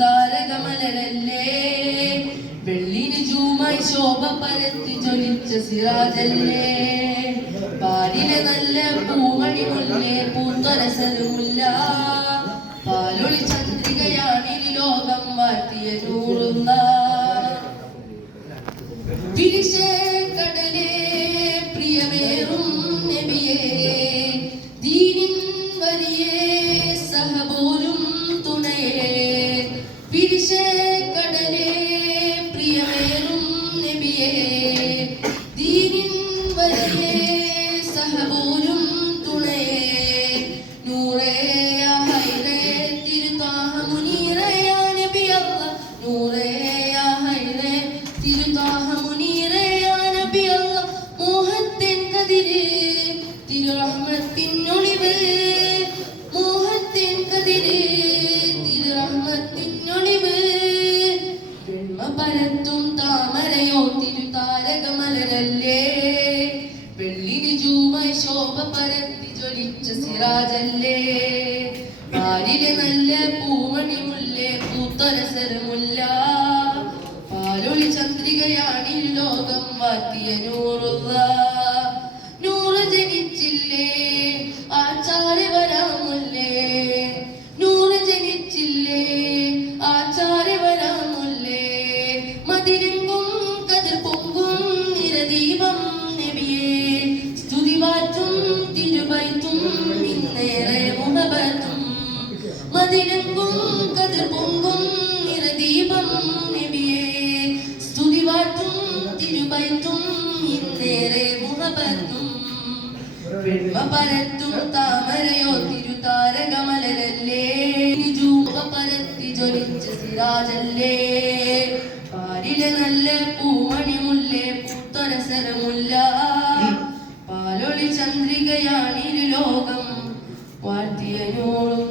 താരകമലരല്ലേ വെള്ളിന് ജൂമായി ശോഭ പരത്തി ജ്വലിച്ച സിറാജല്ലേ പാലിലെ നല്ല പൂമണി മുല്ലേ പൂന്തരസരുമുല്ല പാലൊളി ചന്ദ്രികയാണിൽ ലോകം വാഴ്ത്തിയ നൂറുന്ന കടലേ പ്രിയമേറും നബിയേ ദീനിൻ വലിയേ സഹബോലും തുണയേ കടലേ പ്രിയമേറും നബിയേ ദീനിൻ വലിയേ സഹബോലും തുണയേ നൂറേ യാ ഹൈറേ തിരുതാഹ മുനീറേ യാ നബി അല്ലാഹ് നൂറേ യാ ഹൈറേ തിരുതാഹ മുനീറേ യാ നബി അല്ലാഹ് മോഹത്തിൻ കതിരേ തിരുറഹ്മത്തിൻ ഒളിവേ മോഹത്തിൻ കതിരേ തിരുറഹ്മത്തിൻ ഒളിവേ പരത്തും താമരയോ തിരുതാരകമലരല്ലേ വെള്ളിന് ജൂമായി ശോഭ പരത്തി ജ്വലിച്ച സിറാജല്ലേ പാലിലെ നല്ല പൂമണി മുല്ലേ പൂത്തരസരമുല്ല പാലൊളി ചന്ദ്രികയാണി ലോകം വാത്തിയ നൂറുള്ള നൂറ് ജനിച്ചില്ലേ ആചാര്യ വരാമുല്ലേ നൂറ് ജനിച്ചില്ലേ ആചാര്യ വരാമുല്ലേ മതിരങ്കും കതിർ പൊങ്കും നിരദീപം നബിയേ സ്തുതി വാറ്റും തിരുബൈത്തും ഇന്നേറെ മുഹബത്തും മതിരങ്കും കതിർ പൊങ്കും നിരദീപം നബിയേ സ്തുതി വാറ്റും തിരുബൈത്തും ഇന്നേറെ മുഹബത്തും വെണ്മ പരത്തും താമരയോ തിരുതാരകമലരല്ലേ ജൂമ പരത്തി ജ്വലിച്ച സിറാജല്ലേ പാലിലെ നല്ല പൂമണി മുല്ലേ പൂത്തരസരമുല്ല പാലൊളി ചന്ദ്രികയാണിരു ലോകം വാഴ്ത്തിയ നൂറുള്ള